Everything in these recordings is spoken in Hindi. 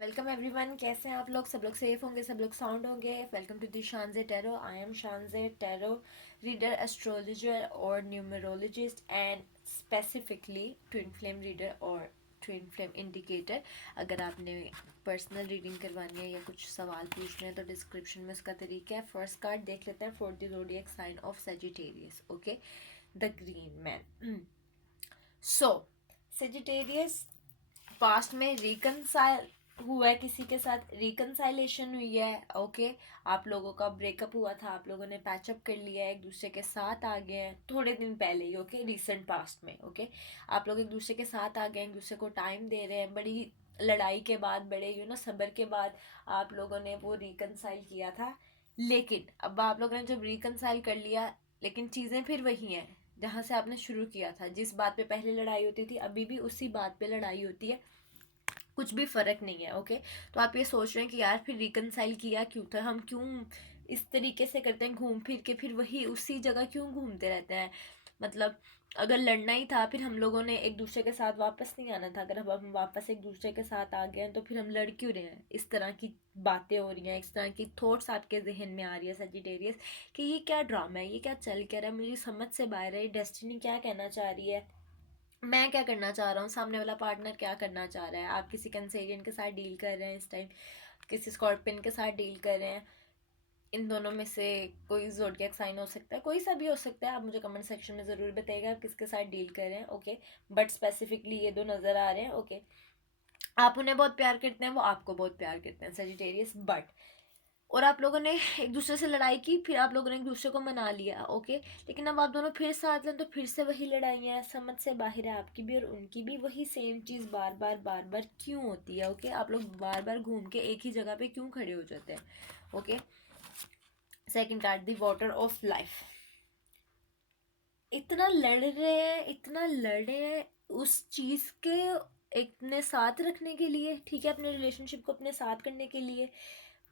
वेलकम एवरीवन, कैसे हैं आप लोग? सब लोग सेफ होंगे, सब लोग साउंड होंगे। वेलकम टू दी शानजे टैरो। आई एम शानजे टैरो, रीडर, एस्ट्रोलॉजर और numerologist and specifically twin flame reader और ट्विन फ्लेम इंडिकेटर। अगर आपने पर्सनल रीडिंग करवानी है या कुछ सवाल पूछने हैं तो डिस्क्रिप्शन में उसका तरीका है। फर्स्ट कार्ड देख लेते हैं for the zodiac sign of Sagittarius. Okay, the green man. So Sagittarius past में रिकनसाइल हुआ है, किसी के साथ रिकनसाइलेशन हुई है। ओके, आप लोगों का ब्रेकअप हुआ था, आप लोगों ने पैचअप कर लिया है, एक दूसरे के साथ आ गए हैं थोड़े दिन पहले ही। ओके, रिसेंट पास्ट में। ओके, आप लोग एक दूसरे के साथ आ गए हैं, एक दूसरे को टाइम दे रहे हैं। बड़ी लड़ाई के बाद, बड़े सब्र के बाद आप लोगों ने वो रिकनसाइल किया था। लेकिन अब आप लोगों ने जब रिकनसाइल कर लिया, लेकिन चीज़ें फिर वही हैं जहाँ से आपने शुरू किया था। जिस बात पे पहले लड़ाई होती थी अभी भी उसी बात पे लड़ाई होती है, कुछ भी फर्क नहीं है। ओके, तो आप ये सोच रहे हैं कि यार फिर रिकनसाइल किया क्यों था, हम क्यों इस तरीके से करते हैं, घूम फिर के फिर वही उसी जगह क्यों घूमते रहते हैं। मतलब अगर लड़ना ही था फिर हम लोगों ने एक दूसरे के साथ वापस नहीं आना था। अगर अब हम वापस एक दूसरे के साथ आ गए हैं तो फिर हम लड़ क्यों रहे हैं। इस तरह की बातें हो रही हैं, इस तरह की थॉट्स आपके जहन में आ रही है सजिटेरियस, कि ये क्या ड्रामा है, ये क्या चल क्या रहा है, मुझे समझ से बाहर है, डेस्टिनी क्या कहना चाह रही है, मैं क्या करना चाह रहा हूँ, सामने वाला पार्टनर क्या करना चाह रहा है। आप किसी कैंसेरियन के साथ डील कर रहे हैं इस टाइम, किसी स्कॉर्पियन के साथ डील कर रहे हैं। इन दोनों में से कोई ज़ोडिएक साइन हो सकता है, कोई सा भी हो सकता है। आप मुझे कमेंट सेक्शन में ज़रूर बताइएगा आप किसके साथ डील कर रहे हैं। ओके, बट स्पेसिफिकली ये दो नज़र आ रहे हैं। ओके, आप उन्हें बहुत प्यार करते हैं, वो आपको बहुत प्यार करते हैं सजिटेरियस। बट और आप लोगों ने एक दूसरे से लड़ाई की, फिर आप लोगों ने एक दूसरे को मना लिया। ओके, लेकिन अब आप दोनों फिर साथ हैं तो फिर से वही लड़ाइयाँ हैं, समझ से बाहर है आपकी भी और उनकी भी। वही सेम चीज़ बार बार बार बार क्यों होती है। ओके, आप लोग बार बार घूम के एक ही जगह पे क्यों खड़े हो जाते हैं। Okay, second card, the water of life. इतना लड़ रहे हैं, इतना लड़ रहे हैं उस चीज़ के अपने साथ रखने के लिए, ठीक है, अपने रिलेशनशिप को अपने साथ करने के लिए,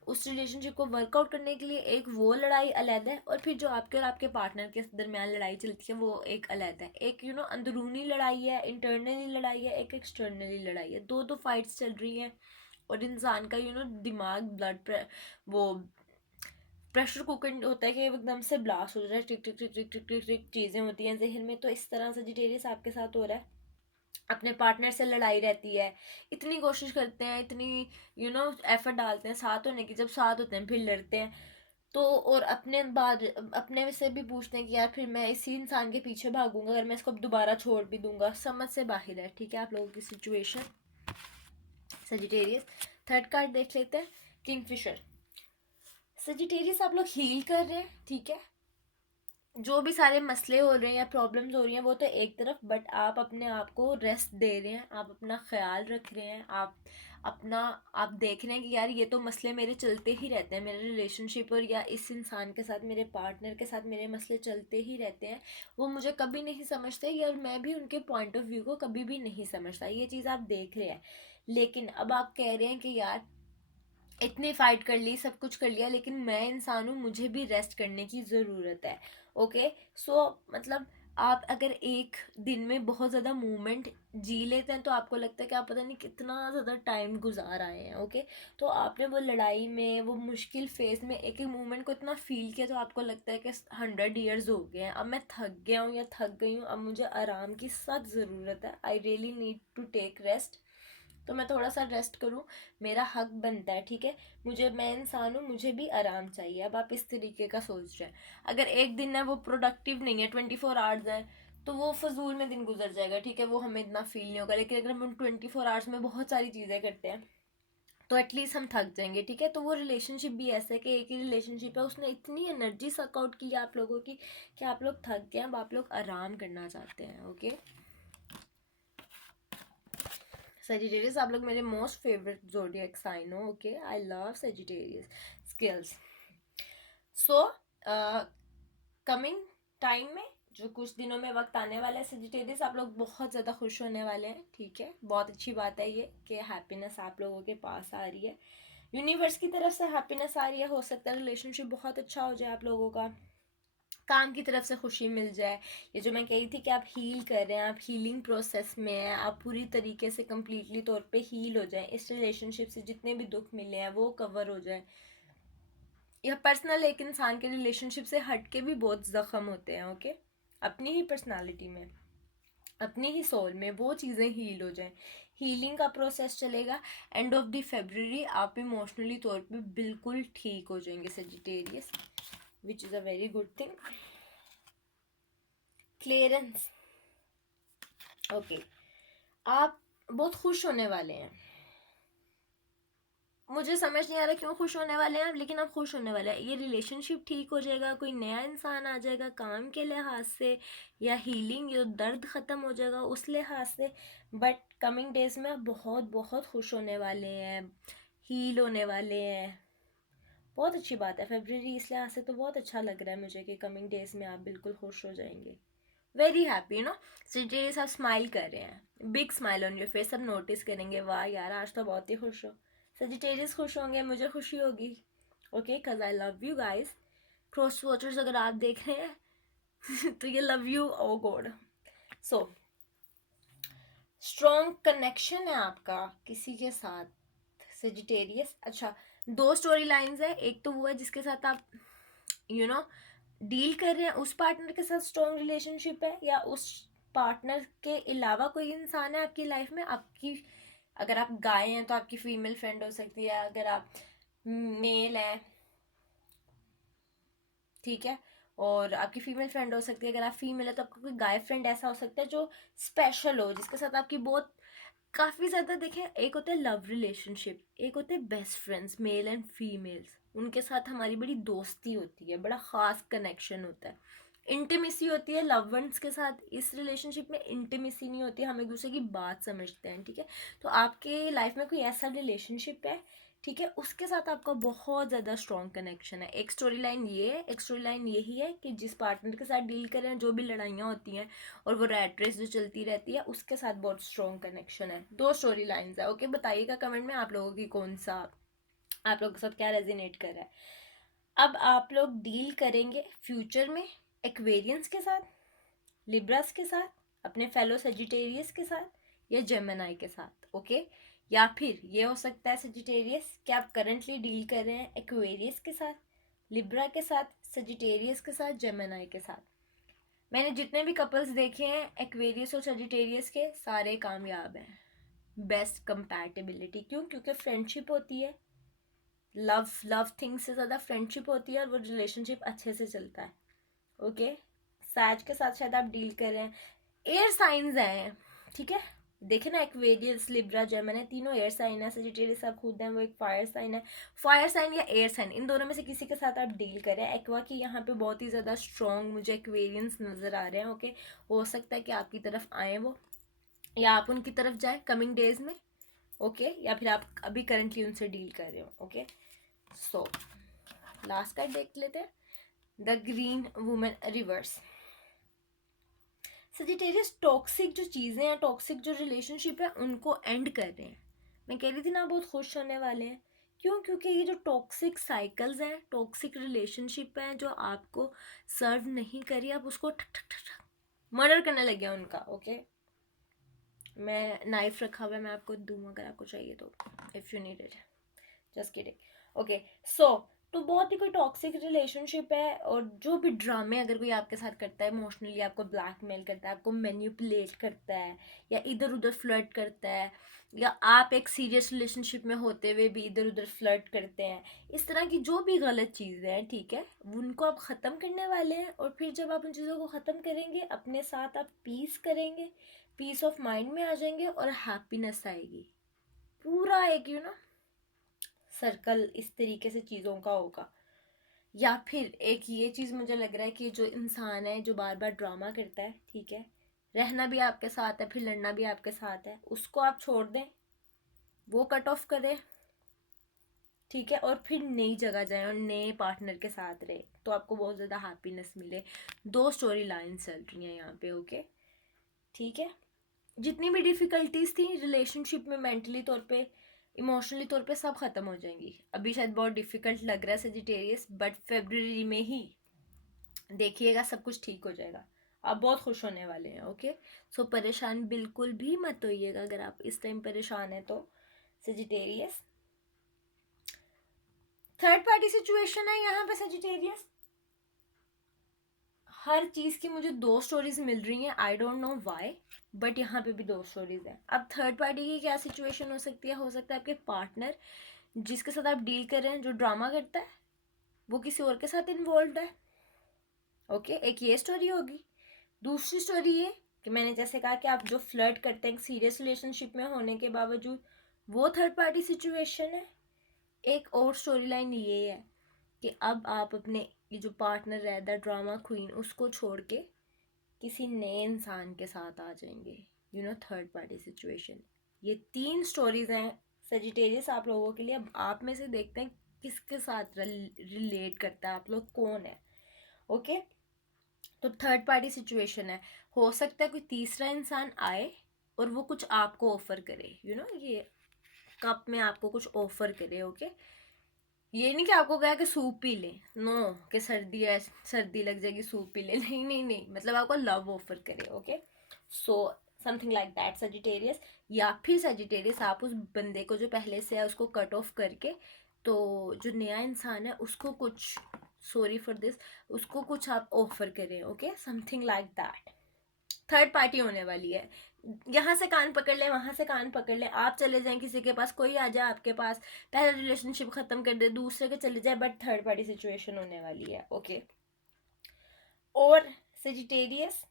उस रिलेशनशिप को वर्कआउट करने के लिए। एक वो लड़ाई अलग है और फिर जो आपके और आपके पार्टनर के दरमियान लड़ाई चलती है वो एक अलग है। एक अंदरूनी लड़ाई है, इंटरनली लड़ाई है, एक एक्सटर्नली लड़ाई है। दो दो फाइट्स चल रही हैं और इंसान का दिमाग, वो प्रेशर कुकर होता है कि एकदम से ब्लास्ट हो जाता है, टिक टिक टिक टिक टिक टिक टिक चीज़ें होती हैं जहन में। तो इस तरह सजिटेरियस आपके साथ हो रहा है, अपने पार्टनर से लड़ाई रहती है। इतनी कोशिश करते हैं, इतनी एफर्ट डालते हैं साथ होने की, जब साथ होते हैं फिर लड़ते हैं। तो और अपने बाद अपने से भी पूछते हैं कि यार फिर मैं इसी इंसान के पीछे भागूंगा अगर मैं इसको दोबारा छोड़ भी दूंगा। समझ से बाहर है, ठीक है, आप लोगों की सिचुएशन सजिटेरियस। थर्ड कार्ड देख लेते हैं, किंगफिशर। सजिटेरियस आप लोग हील कर रहे हैं, ठीक है, जो भी सारे मसले हो रहे हैं या प्रॉब्लम्स हो रही हैं वो तो एक तरफ, बट आप अपने आप को रेस्ट दे रहे हैं, आप अपना ख्याल रख रहे हैं, आप देख रहे हैं कि यार ये तो मसले मेरे चलते ही रहते हैं, मेरे रिलेशनशिप और या इस इंसान के साथ, मेरे पार्टनर के साथ मेरे मसले चलते ही रहते हैं। वो मुझे कभी नहीं समझते या मैं भी उनके पॉइंट ऑफ व्यू को कभी भी नहीं समझता, ये चीज़ आप देख रहे हैं। लेकिन अब आप कह रहे हैं कि यार इतनी फाइट कर ली, सब कुछ कर लिया, लेकिन मैं इंसान हूँ, मुझे भी रेस्ट करने की ज़रूरत है। ओके, सो मतलब आप अगर एक दिन में बहुत ज़्यादा मूवमेंट जी लेते हैं तो आपको लगता है कि आप पता नहीं कितना ज़्यादा टाइम गुजार आए हैं। ओके, तो आपने वो लड़ाई में, वो मुश्किल फेज में एक एक मूवमेंट को इतना फील किया तो आपको लगता है कि 100 ईयर्स हो गए हैं, अब मैं थक गया हूँ या थक गई हूँ, अब मुझे आराम की सख्त ज़रूरत है। I really need to take rest, तो मैं थोड़ा सा रेस्ट करूँ, मेरा हक बनता है, ठीक है, मैं इंसान हूँ, मुझे भी आराम चाहिए। अब आप इस तरीके का सोच रहे हैं। अगर एक दिन है वो प्रोडक्टिव नहीं है, 24 आवर्स है, तो वो फजूल में दिन गुजर जाएगा, ठीक है, वो हमें इतना फील नहीं होगा। लेकिन अगर हम 24 आवर्स में बहुत सारी चीज़ें करते हैं तो एटलीस्ट हम थक जाएंगे, ठीक है। तो वो रिलेशनशिप भी ऐसा है कि एक ही रिलेशनशिप है, उसने इतनी एनर्जी सक आउट की आप लोगों की कि आप लोग थक गए, अब आप लोग आराम करना चाहते हैं। ओके, सेजिटेरियस आप लोग मेरे मोस्ट फेवरेट जोडियक साइन हो। Okay, I love Sagittarius skills. So coming time में, जो कुछ दिनों में वक्त आने वाला है सेजिटेरियस, आप लोग बहुत ज़्यादा खुश होने वाले हैं, ठीक है। बहुत अच्छी बात है ये कि हैप्पीनेस आप लोगों के पास आ रही है, यूनिवर्स की तरफ से हैप्पीनेस आ रही है। हो सकता है रिलेशनशिप बहुत अच्छा हो जाए आप लोगों का, काम की तरफ से खुशी मिल जाए। ये जो मैं कही थी कि आप हील कर रहे हैं, आप हीलिंग प्रोसेस में हैं, आप पूरी तरीके से कम्प्लीटली तौर पे हील हो जाएं, इस रिलेशनशिप से जितने भी दुख मिले हैं वो कवर हो जाए। यह पर्सनल एक इंसान के रिलेशनशिप से हट के भी बहुत ज़ख्म होते हैं, ओके, अपनी ही पर्सनालिटी में, अपनी ही सोल में वो चीज़ें हील हो जाएं। हीलिंग का प्रोसेस चलेगा। एंड ऑफ द फेब्रुअरी आप इमोशनली तौर पे बिल्कुल ठीक हो जाएंगे Sagittarius, which is a very good thing. Clearance, okay, आप बहुत खुश होने वाले हैं। मुझे समझ नहीं आ रहा क्यों खुश होने वाले हैं आप, लेकिन आप खुश होने वाले हैं। ये रिलेशनशिप ठीक हो जाएगा, कोई नया इंसान आ जाएगा काम के लिहाज से, या हीलिंग, या दर्द ख़त्म हो जाएगा उस लिहाज से। बट कमिंग डेज में आप बहुत बहुत खुश होने वाले हैं, हील होने वाले हैं। बहुत अच्छी बात है। फेब्रुअरी इस लिहाज से तो बहुत अच्छा लग रहा है मुझे कि कमिंग डेज में आप बिल्कुल खुश हो जाएंगे। Very happy, you know. Sagittarius आप स्माइल कर रहे हैं, big smile on your face, सब नोटिस करेंगे, वाह यार आज तो बहुत ही खुश हो। सजिटेरियस खुश होंगे, मुझे खुशी होगी, okay, cause I love you guys. Cross watchers अगर आप देख रहे हैं तो ये love you, oh God. So strong connection है आपका किसी के साथ सजिटेरियस। अच्छा, दो स्टोरी लाइन्स है। एक तो वो है जिसके साथ आप यू नो डील कर रहे हैं, उस पार्टनर के साथ स्ट्रॉन्ग रिलेशनशिप है, या उस पार्टनर के अलावा कोई इंसान है आपकी लाइफ में। आपकी, अगर आप गाय हैं तो आपकी फीमेल फ्रेंड हो सकती है, अगर आप मेल हैं, ठीक है, और आपकी फीमेल फ्रेंड हो सकती है। अगर आप फीमेल है तो आपका कोई गाय फ्रेंड ऐसा हो सकता है जो स्पेशल हो, जिसके साथ आपकी बहुत काफ़ी ज़्यादा, देखें, एक होता है लव रिलेशनशिप, एक होते हैं best friends, male and females, उनके साथ हमारी बड़ी दोस्ती होती है, बड़ा ख़ास कनेक्शन होता है, इंटीमेसी होती है। लव वंस के साथ इस रिलेशनशिप में इंटीमेसी नहीं होती, हम एक दूसरे की बात समझते हैं, ठीक है। तो आपके लाइफ में कोई ऐसा रिलेशनशिप है, ठीक है, उसके साथ आपका बहुत ज़्यादा स्ट्रॉन्ग कनेक्शन है। एक स्टोरी लाइन ये है, एक स्टोरी लाइन यही है कि जिस पार्टनर के साथ डील करें, जो भी लड़ाइयाँ होती हैं और वो रैट रेस जो चलती रहती है, उसके साथ बहुत स्ट्रॉन्ग कनेक्शन है। दो स्टोरी लाइन्स है, ओके। बताइएगा कमेंट में आप लोगों की कौन सा, आप लोगों के साथ क्या रेजिनेट कर रहा है। अब आप लोग डील करेंगे फ्यूचर में एक्वेरियंस के साथ, लिब्रास के साथ, अपने फेलो सजिटेरियस के साथ, या जेमिनाई के साथ, ओके। या फिर ये हो सकता है सजिटेरियस कि आप करंटली डील कर रहे हैं एक्वेरियस के साथ, लिब्रा के साथ, सजिटेरियस के साथ, जेमिनाई के साथ। मैंने जितने भी कपल्स देखे हैं एक्वेरियस और सजिटेरियस के, सारे कामयाब हैं, बेस्ट कंपैटिबिलिटी। क्यों? क्योंकि फ्रेंडशिप होती है, लव थिंग्स से ज़्यादा फ्रेंडशिप होती है और वो रिलेशनशिप अच्छे से चलता है, ओके। सैज के साथ शायद आप डील कर रहे हैं, एयर साइंस हैं, ठीक है। देखे ना, एक्वेरियस, लिब्रा, जेमिनी, तीनों एयर साइन है। सजिटेरियस आप खुद हैं, वो एक फायर साइन है। फायर साइन या एयर साइन, इन दोनों में से किसी के साथ आप डील करें। एक्वा की यहाँ पे बहुत ही ज़्यादा स्ट्रॉन्ग मुझे एक्वेरियंस नज़र आ रहे हैं, ओके। हो सकता है कि आपकी तरफ आए वो, या आप उनकी तरफ जाए कमिंग डेज में, ओके, या फिर आप अभी करंटली उनसे डील कर रहे हो, ओके। सो लास्ट कार्ड देख लेते हैं, the green women reverse. Sagittarius toxic जो चीज़ें हैं, टॉक्सिक जो रिलेशनशिप है, उनको एंड कर रहे हैं। मैं कह रही थी ना बहुत खुश होने वाले हैं। क्यों? क्योंकि ये जो टॉक्सिक साइकिल्स हैं, टॉक्सिक रिलेशनशिप हैं जो आपको सर्व नहीं करी, आप उसको ठक ठक ठक ठक मर्डर करने लगे हैं उनका, ओके। मैं नाइफ रखा हुआ है, मैं आपको दूंगा अगर आपको चाहिए तो, if you need it, just kidding, okay. So तो बहुत ही कोई टॉक्सिक रिलेशनशिप है, और जो भी ड्रामे अगर कोई आपके साथ करता है, इमोशनली आपको ब्लैकमेल करता है, आपको मैनिपुलेट करता है, या इधर उधर फ्लर्ट करता है, या आप एक सीरियस रिलेशनशिप में होते हुए भी इधर उधर फ्लर्ट करते हैं, इस तरह की जो भी गलत चीज़ें हैं, ठीक है, उनको आप ख़त्म करने वाले हैं। और फिर जब आप उन चीज़ों को ख़त्म करेंगे, अपने साथ आप पीस करेंगे, पीस ऑफ माइंड में आ जाएंगे, और हैप्पीनेस आएगी। पूरा एक सर्कल इस तरीके से चीज़ों का होगा। या फिर एक ये चीज़ मुझे लग रहा है कि जो इंसान है जो बार बार ड्रामा करता है, ठीक है, रहना भी आपके साथ है, फिर लड़ना भी आपके साथ है, उसको आप छोड़ दें, वो कट ऑफ करें, ठीक है, और फिर नई जगह जाएं और नए पार्टनर के साथ रहे, तो आपको बहुत ज़्यादा हैप्पीनेस मिले। दो स्टोरी लाइन चल रही हैं यहाँ पे, ओके, ठीक है। जितनी भी डिफ़िकल्टीज थी रिलेशनशिप में, मेंटली तौर पे, इमोशनली तौर पे, सब ख़त्म हो जाएंगी। अभी शायद बहुत डिफ़िकल्ट लग रहा है सजिटेरियस, बट फेब्रुअरी में ही देखिएगा सब कुछ ठीक हो जाएगा, आप बहुत खुश होने वाले हैं। ओके, सो परेशान बिल्कुल भी मत होइएगा अगर आप इस टाइम परेशान हैं तो। सेजिटेरियस, थर्ड पार्टी सिचुएशन है यहाँ पे सेजिटेरियस। हर चीज की मुझे 2 स्टोरीज मिल रही हैं, I don't know why, but यहाँ पे भी 2 स्टोरीज हैं। अब थर्ड पार्टी की क्या सिचुएशन हो सकती है? हो सकता है आपके पार्टनर जिसके साथ आप डील कर रहे हैं, जो ड्रामा करता है, वो किसी और के साथ इन्वॉल्व है। ओके, एक ये स्टोरी होगी। दूसरी स्टोरी ये कि मैंने जैसे कहा कि आप जो फ्लर्ट करते हैं सीरियस रिलेशनशिप में होने के बावजूद, वो थर्ड पार्टी सिचुएशन है। एक और स्टोरी लाइन ये है कि अब आप अपने ये जो पार्टनर है द ड्रामा क्वीन, उसको छोड़ के किसी नए इंसान के साथ आ जाएंगे, you know, third party situation. ये 3 स्टोरीज हैं सजिटेरियस आप लोगों के लिए। अब आप में से देखते हैं किसके साथ रिलेट करता है, आप लोग कौन है। ओके, तो थर्ड पार्टी सिचुएशन है। हो सकता है कोई तीसरा इंसान आए और वो कुछ आपको ऑफर करे, यू नो, ये कप में आपको कुछ ऑफर करे। ओके, ये नहीं कि आपको कहा कि सूप पी ले, नो, कि सर्दी है सर्दी लग जाएगी सूप पी ले, नहीं नहीं नहीं, मतलब आपको लव ऑफर करे। Okay, so something like that Sagittarius. या फिर सजिटेरियस आप उस बंदे को जो पहले से है उसको कट ऑफ करके, तो जो नया इंसान है उसको कुछ, सॉरी फॉर दिस, उसको कुछ आप ऑफर करें। Okay, something like that. Third party होने वाली है। यहाँ से कान पकड़ ले, वहां से कान पकड़ ले, आप चले जाएं किसी के पास, कोई आ जाए आपके पास, पहले रिलेशनशिप खत्म कर दे, दूसरे के चले जाए, बट थर्ड पार्टी सिचुएशन होने वाली है। ओके, और सेजिटेरियस,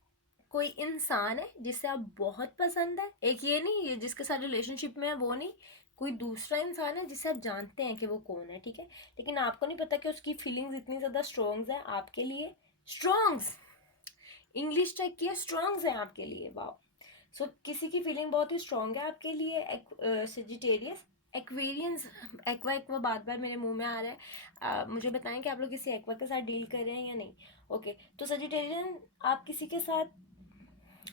कोई इंसान है जिसे आप बहुत पसंद है, एक ये नहीं ये जिसके साथ रिलेशनशिप में है वो नहीं, कोई दूसरा इंसान है जिसे आप जानते हैं कि वो कौन है, ठीक है, लेकिन आपको नहीं पता कि उसकी फीलिंग्स इतनी ज़्यादा स्ट्रॉन्ग्स है आपके लिए। स्ट्रॉन्ग्स, इंग्लिश चेक किया, स्ट्रॉन्ग्स है आपके लिए, वाह। सो किसी की फीलिंग बहुत ही स्ट्रॉन्ग है आपके लिए। सेजिटेरियस, एक्वेरियंस, एक्वा एक्वा बार बार मेरे मुंह में आ रहा है। मुझे बताएं कि आप लोग किसी एक्वा के साथ डील कर रहे हैं या नहीं। ओके, तो सजिटेरियन, आप किसी के साथ,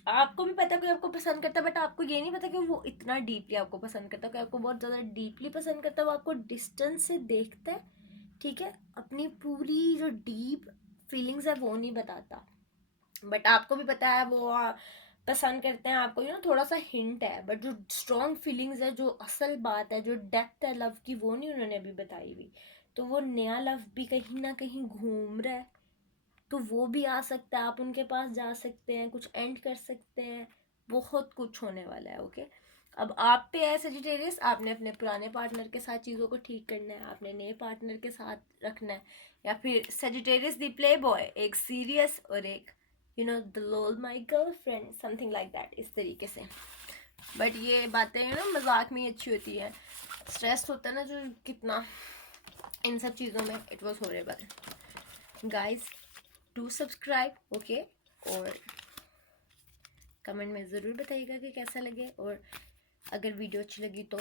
आपको भी पता है कोई आपको पसंद करता है, बट आपको ये नहीं पता कि वो इतना डीपली आपको पसंद करता है, कि आपको बहुत ज़्यादा डीपली पसंद करता है। वो आपको डिस्टेंस से देखता है, ठीक है, अपनी पूरी जो डीप फीलिंग्स है वो नहीं बताता, बट आपको भी पता है वो पसंद करते हैं आपको, यू नो, थोड़ा सा हिंट है, बट जो स्ट्रॉन्ग फीलिंग्स है, जो असल बात है, जो डेप्थ है लव की, वो नहीं उन्होंने अभी बताई हुई। तो वो नया लव भी कहीं ना कहीं घूम रहा है, तो वो भी आ सकता है, आप उनके पास जा सकते हैं, कुछ एंड कर सकते हैं, बहुत कुछ होने वाला है। ओके, अब आप पे है सजिटेरियस, आपने अपने पुराने पार्टनर के साथ चीज़ों को ठीक करना है, आपने नए पार्टनर के साथ रखना है, या फिर सजिटेरियस द प्ले बॉय, एक सीरियस और एक, you know, the lol my girlfriend, something like that, इस तरीके से। बट ये बातें यू नो मजाक में ही अच्छी होती है, स्ट्रेस होता है ना जो कितना इन सब चीज़ों में, it was horrible guys. To subscribe, okay, और कमेंट में ज़रूर बताइएगा कि कैसा लगे, और अगर वीडियो अच्छी लगी तो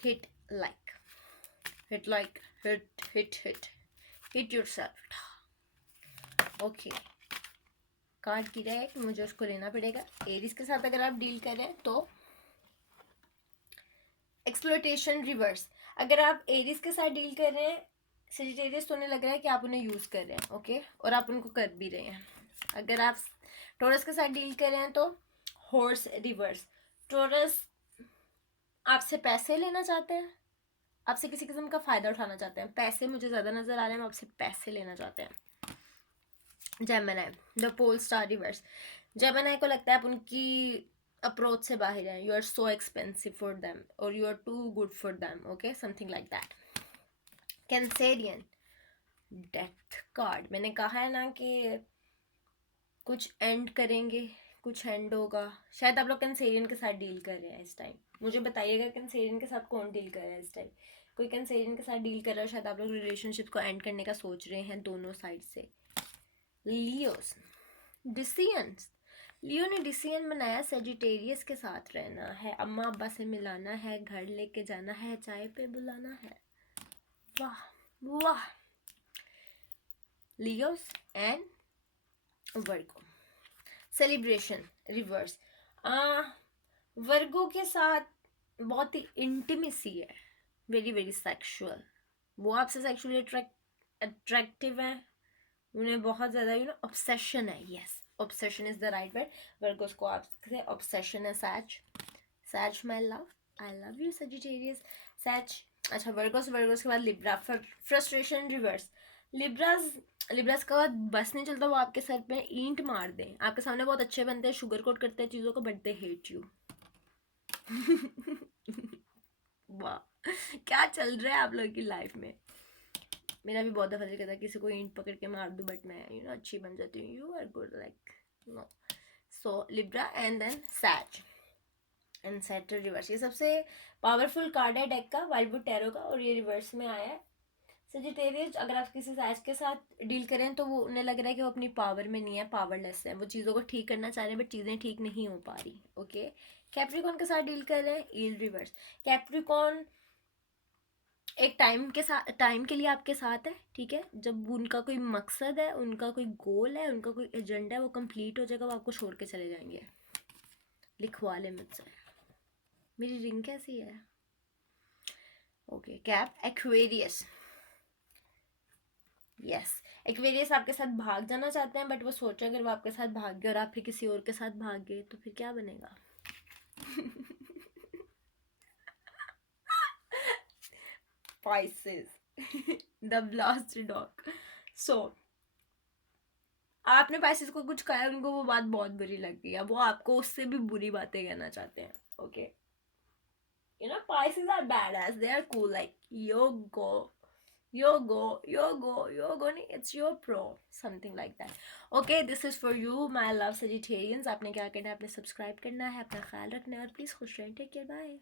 hit like, hit like, hit hit hit hit yourself. Okay, card की रहा है कि मुझे उसको लेना पड़ेगा। एरीज के साथ अगर आप डील करें तो एक्सप्लोइटेशन रिवर्स। अगर आप एरीज के साथ डील कर रहे हैं, सेजिटेरियस तो उन्हें लग रहा है कि आप उन्हें यूज़ कर रहे हैं, ओके, और आप उनको कर भी रहे हैं। अगर आप टॉरस के साथ डील कर रहे हैं तो हॉर्स रिवर्स। टॉरस आपसे पैसे लेना चाहते हैं, आपसे किसी किस्म का फ़ायदा उठाना चाहते हैं, पैसे मुझे ज़्यादा नज़र आ रहे हैं, आपसे पैसे लेना चाहते हैं। Gemini, the pole star reverse. Gemini को लगता है आप उनकी अप्रोच से बाहर हैं, you are so expensive for them, और you are too good for them, okay, something like that. Cancerian, death card, मैंने कहा है ना कि कुछ एंड करेंगे, कुछ एंड होगा। शायद आप लोग कैंसेरियन के साथ डील कर रहे हैं इस टाइम, मुझे बताइएगा कैंसेरियन के साथ कौन डील कर रहा है इस टाइम। कोई कैंसेरियन के साथ डील कर रहा है, शायद आप लोग रिलेशनशिप को एंड करने का सोच रहे हैं दोनों साइड से। लियोस, डिसीजंस, लियो ने डिसीजन बनाया सेजिटेरियस के साथ रहना है, अम्मा अब्बा से मिलाना है, घर लेके जाना है, चाय पे बुलाना है, वाह वाह। Leos and Virgo, celebration reverse. Virgo के साथ बहुत ही इंटीमेसी है, वेरी वेरी सेक्सुअल, वो आपसे सेक्सुअली अट्रैक्टिव है, उन्हें बहुत ज़्यादा ऑब्सेशन है. Yes, obsession is the right word. Virgos को आपसे ऑब्सेशन है. Sag my love, I love you Sagittarius. Sag. अच्छा, वर्गोस के बाद Libra, frustration reverse. Libras Libras का बस नहीं चलता, वो आपके सर पे ईंट मार दें. आपके सामने बहुत अच्छे बनते हैं, शुगर कोट करते हैं चीज़ों को, बट दे हेट यू. वाह, क्या चल रहा है आप लोगों की लाइफ में. मेरा भी बहुत दफा दिल करता है किसी को ईंट पकड़ के मार दूं, बट मैं अच्छी बन जाती हूँ. You are good like no. So Libra and then sag and setter reverse. ये सबसे पावरफुल कार्ड है डेक का, वाइल्डवुड टैरो का, और ये रिवर्स में आया है. सजिटेरियस, अगर आप किसी सैज के साथ डील करें तो वो उन्हें लग रहा है कि वो अपनी पावर में नहीं है, पावरलेस है. वो चीज़ों को ठीक करना चाह रहे हैं बट चीज़ें ठीक नहीं हो पा रही. ओके. कैप्रिकॉन के साथ डील कर रहे हैं, ईल रिवर्स. कैप्रिकॉन एक टाइम के लिए आपके साथ है, ठीक है. जब उनका कोई मकसद है, उनका कोई गोल है, उनका कोई एजेंडा है, वो कंप्लीट हो जाएगा, वो आपको छोड़ के चले जाएंगे. लिखवा ले मुझसे. मेरी रिंग कैसी है. Okay. Cap Aquarius. Yes, Aquarius आपके साथ भाग जाना चाहते हैं, बट वो सोच रहे अगर वो आपके साथ भाग गए और आप फिर किसी और के साथ भाग गए तो फिर क्या बनेगा. Pisces. The blast dog. So आपने पाइसेस को कुछ कहा, उनको वो बात बहुत बुरी लग गई है, वो आपको उससे भी बुरी बातें कहना चाहते हैं. Okay. Pisces are badass, they are cool, like yo go, it's your pro, something like that. Okay, this is for you my love Sagittarians. आपने क्या करना है, आपने सब्सक्राइब करना है, अपना ख्याल रखना है, और प्लीज खुश रहें. Take care, bye.